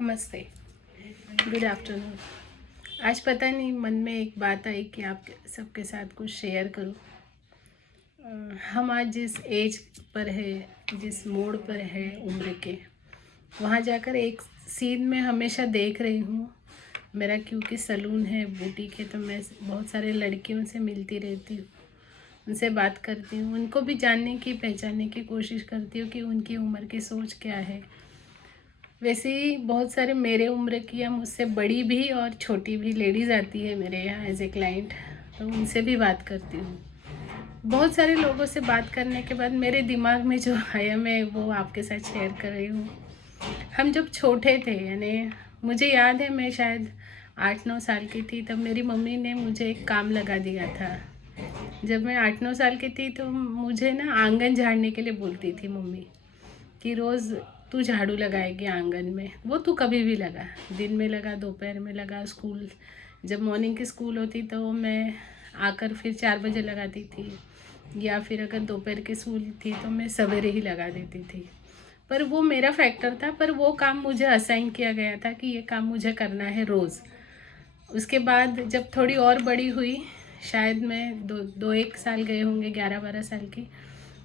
नमस्ते, good afternoon. आज पता नहीं मन में एक बात आई कि आप सबके साथ कुछ शेयर करूं। हम आज जिस एज पर है, जिस मोड़ पर है उम्र के, वहाँ जाकर एक सीन में हमेशा देख रही हूँ। मेरा क्योंकि सलून है, बुटीक है, तो मैं बहुत सारे लड़कियों से मिलती रहती हूँ, उनसे बात करती हूँ, उनको भी जानने की पहचानने की कोशिश करती हूँ कि उनकी उम्र की सोच क्या है। वैसे ही बहुत सारे मेरे उम्र की या मुझसे बड़ी भी और छोटी भी लेडीज़ आती है मेरे यहाँ एज ए क्लाइंट, तो उनसे भी बात करती हूँ। बहुत सारे लोगों से बात करने के बाद मेरे दिमाग में जो आया मैं वो आपके साथ शेयर कर रही हूँ। हम जब छोटे थे, यानी मुझे याद है मैं शायद 8-9 साल की थी, तब मेरी मम्मी ने मुझे एक काम लगा दिया था। जब मैं 8-9 साल की थी तो मुझे ना आंगन झाड़ने के लिए बोलती थी मम्मी कि रोज़ तू झाड़ू लगाएगी आंगन में। वो तू कभी भी लगा, दिन में लगा, दोपहर में लगा, स्कूल जब मॉर्निंग की स्कूल होती तो मैं आकर फिर 4 बजे लगाती थी, या फिर अगर दोपहर की स्कूल थी तो मैं सवेरे ही लगा देती थी। पर वो मेरा फैक्टर था, पर वो काम मुझे असाइन किया गया था कि ये काम मुझे करना है रोज़। उसके बाद जब थोड़ी और बड़ी हुई, शायद मैं दो एक साल गए होंगे, 11-12 साल की,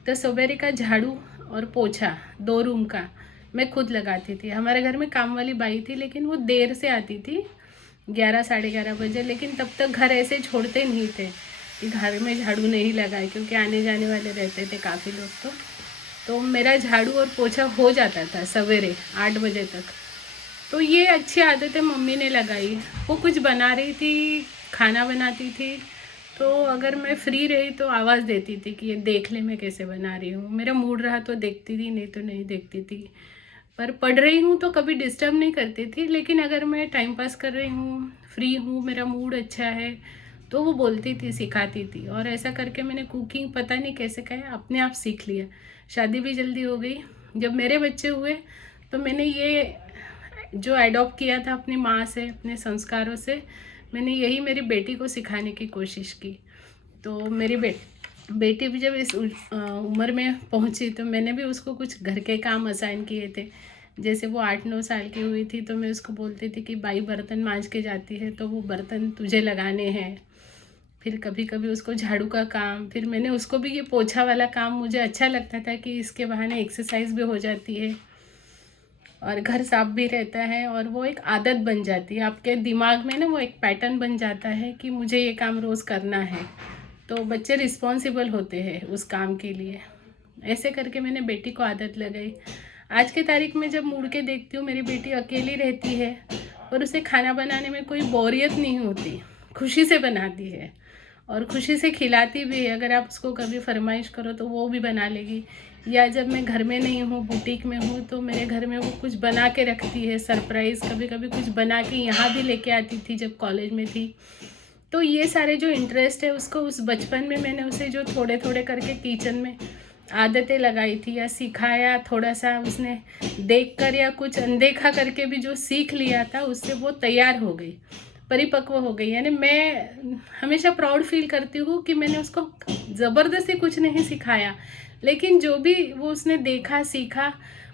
तो सवेरे का झाड़ू और पोछा 2 रूम का मैं खुद लगाती थी। हमारे घर में काम वाली बाई थी, लेकिन वो देर से आती थी, 11-11:30 बजे। लेकिन तब तक घर ऐसे छोड़ते नहीं थे कि घर में झाड़ू नहीं लगाए, क्योंकि आने जाने वाले रहते थे काफ़ी लोग। तो मेरा झाड़ू और पोछा हो जाता था सवेरे 8 बजे तक। तो ये अच्छी आदतें मम्मी ने लगाई। वो कुछ बना रही थी, खाना बनाती थी, तो अगर मैं फ्री रही तो आवाज़ देती थी कि ये देख ले मैं कैसे बना रही हूँ। मेरा मूड रहा तो देखती थी, नहीं तो नहीं देखती थी। पर पढ़ रही हूँ तो कभी डिस्टर्ब नहीं करती थी, लेकिन अगर मैं टाइम पास कर रही हूँ, फ्री हूँ, मेरा मूड अच्छा है, तो वो बोलती थी, सिखाती थी। और ऐसा करके मैंने कुकिंग पता नहीं कैसे कहा अपने आप सीख लिया। शादी भी जल्दी हो गई। जब मेरे बच्चे हुए तो मैंने ये जो एडॉप्ट किया था अपनी माँ से, अपने संस्कारों से, मैंने यही मेरी बेटी को सिखाने की कोशिश की। तो मेरी बेटी भी जब इस उम्र में पहुंची तो मैंने भी उसको कुछ घर के काम असाइन किए थे। जैसे वो 8-9 साल की हुई थी तो मैं उसको बोलती थी कि बाई बर्तन मांज के जाती है तो वो बर्तन तुझे लगाने हैं। फिर कभी कभी उसको झाड़ू का काम, फिर मैंने उसको भी ये पोछा वाला काम, मुझे अच्छा लगता था कि इसके बहाने एक्सरसाइज भी हो जाती है और घर साफ भी रहता है, और वो एक आदत बन जाती है आपके दिमाग में ना, वो एक पैटर्न बन जाता है कि मुझे ये काम रोज़ करना है। तो बच्चे रिस्पॉन्सिबल होते हैं उस काम के लिए। ऐसे करके मैंने बेटी को आदत लगाई। आज के तारीख में जब मुड़ के देखती हूँ, मेरी बेटी अकेली रहती है और उसे खाना बनाने में कोई बोरियत नहीं होती, खुशी से बनाती है और खुशी से खिलाती भी है। अगर आप उसको कभी फरमाइश करो तो वो भी बना लेगी। या जब मैं घर में नहीं हूँ, बुटीक में हूँ, तो मेरे घर में वो कुछ बना के रखती है सरप्राइज़। कभी कभी कुछ बना के यहाँ भी लेके आती थी जब कॉलेज में थी। तो ये सारे जो इंटरेस्ट है उसको, उस बचपन में मैंने उसे जो थोड़े थोड़े करके किचन में आदतें लगाई थी या सिखाया, थोड़ा सा उसने देखकर या कुछ अनदेखा करके भी जो सीख लिया था, उससे वो तैयार हो गई, परिपक्व हो गई। यानी मैं हमेशा प्राउड फील करती हूँ कि मैंने उसको ज़बरदस्ती कुछ नहीं सिखाया, लेकिन जो भी वो उसने देखा, सीखा,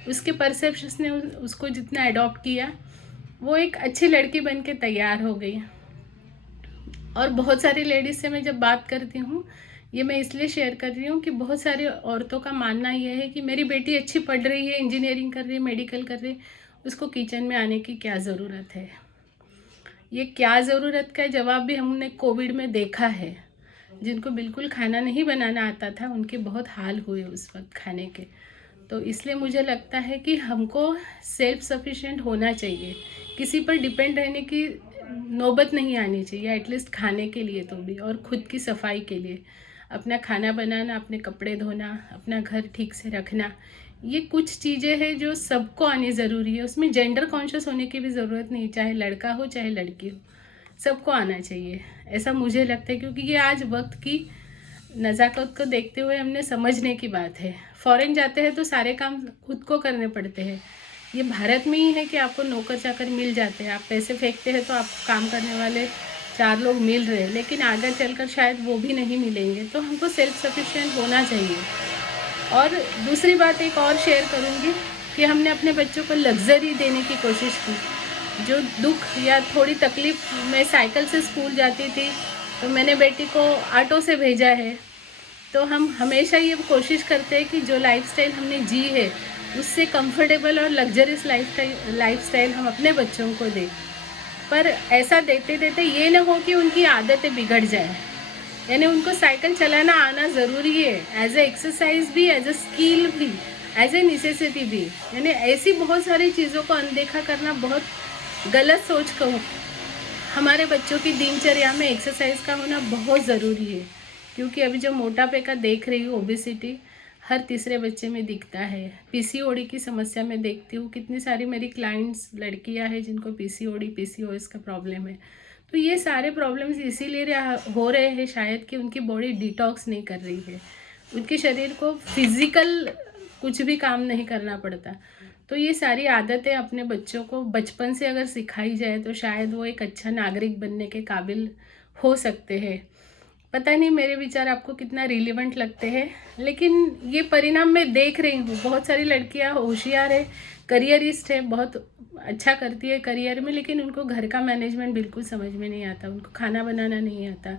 उसके परसेप्शन ने उसको जितना अडॉप्ट किया, वो एक अच्छी लड़की बन के तैयार हो गई। और बहुत सारी लेडीज़ से मैं जब बात करती हूँ, ये मैं इसलिए शेयर कर रही हूँ कि बहुत सारी औरतों का मानना यह है कि मेरी बेटी अच्छी पढ़ रही है, इंजीनियरिंग कर रही है, मेडिकल कर रही है, उसको किचन में आने की क्या ज़रूरत है। ये क्या ज़रूरत का जवाब भी हमने कोविड में देखा है। जिनको बिल्कुल खाना नहीं बनाना आता था, उनके बहुत हाल हुए उस वक्त खाने के। तो इसलिए मुझे लगता है कि हमको सेल्फ सफिशिएंट होना चाहिए, किसी पर डिपेंड रहने की नौबत नहीं आनी चाहिए, एटलीस्ट खाने के लिए तो भी, और ख़ुद की सफाई के लिए। अपना खाना बनाना, अपने कपड़े धोना, अपना घर ठीक से रखना, ये कुछ चीज़ें हैं जो सबको आनी ज़रूरी है। उसमें जेंडर कॉन्शियस होने की भी ज़रूरत नहीं, चाहे लड़का हो चाहे लड़की हो, सबको आना चाहिए, ऐसा मुझे लगता है। क्योंकि ये आज वक्त की नज़ाकत को देखते हुए हमने समझने की बात है। फ़ॉरेन जाते हैं तो सारे काम खुद को करने पड़ते हैं। ये भारत में ही है कि आपको नौकर चाकर मिल जाते हैं, आप पैसे फेंकते हैं तो आपको काम करने वाले 4 लोग मिल रहे हैं, लेकिन आगे चलकर शायद वो भी नहीं मिलेंगे। तो हमको सेल्फ सफिशिएंट होना चाहिए। और दूसरी बात एक और शेयर करूँगी कि हमने अपने बच्चों को लग्जरी देने की कोशिश की। जो दुख या थोड़ी तकलीफ़, मैं साइकिल से स्कूल जाती थी तो मैंने बेटी को ऑटो से भेजा है। तो हम हमेशा ये कोशिश करते हैं कि जो लाइफस्टाइल हमने जी है उससे कंफर्टेबल और लग्जरियस लाइफस्टाइल हम अपने बच्चों को दें। पर ऐसा देते देते ये ना हो कि उनकी आदतें बिगड़ जाए। यानी उनको साइकिल चलाना आना ज़रूरी है, एज ए एक्सरसाइज भी, एज ए स्किल भी, एज ए नेसेसिटी भी। यानी ऐसी बहुत सारी चीज़ों को अनदेखा करना बहुत गलत सोच कहूँ। हमारे बच्चों की दिनचर्या में एक्सरसाइज का होना बहुत ज़रूरी है, क्योंकि अभी जो मोटापे का देख रही हूँ, ओबेसिटी हर तीसरे बच्चे में दिखता है। पीसीओडी की समस्या में देखती हूँ, कितनी सारी मेरी क्लाइंट्स लड़कियां हैं जिनको पीसीओडी पीसीओएस का प्रॉब्लम है। तो ये सारे प्रॉब्लम्स इसीलिए हो रहे हैं शायद कि उनकी बॉडी डिटॉक्स नहीं कर रही है, उनके शरीर को फिजिकल कुछ भी काम नहीं करना पड़ता। तो ये सारी आदतें अपने बच्चों को बचपन से अगर सिखाई जाए तो शायद वो एक अच्छा नागरिक बनने के काबिल हो सकते हैं। पता नहीं मेरे विचार आपको कितना रिलेवेंट लगते हैं, लेकिन ये परिणाम मैं देख रही हूँ। बहुत सारी लड़कियाँ होशियार है, करियरिस्ट है, बहुत अच्छा करती है करियर में, लेकिन उनको घर का मैनेजमेंट बिल्कुल समझ में नहीं आता, उनको खाना बनाना नहीं आता,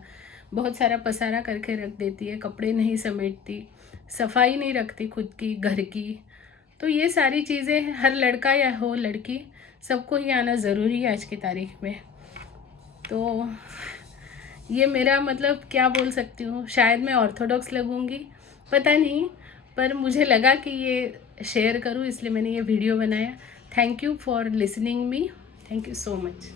बहुत सारा पसारा करके रख देती है, कपड़े नहीं समेटती, सफाई नहीं रखती खुद की घर की। तो ये सारी चीज़ें हर लड़का या हो लड़की सबको ही आना ज़रूरी है आज की तारीख में। तो ये मेरा मतलब क्या बोल सकती हूँ, शायद मैं ऑर्थोडॉक्स लगूँगी, पता नहीं, पर मुझे लगा कि ये शेयर करूँ इसलिए मैंने ये वीडियो बनाया। Thank you for listening me, thank you so much.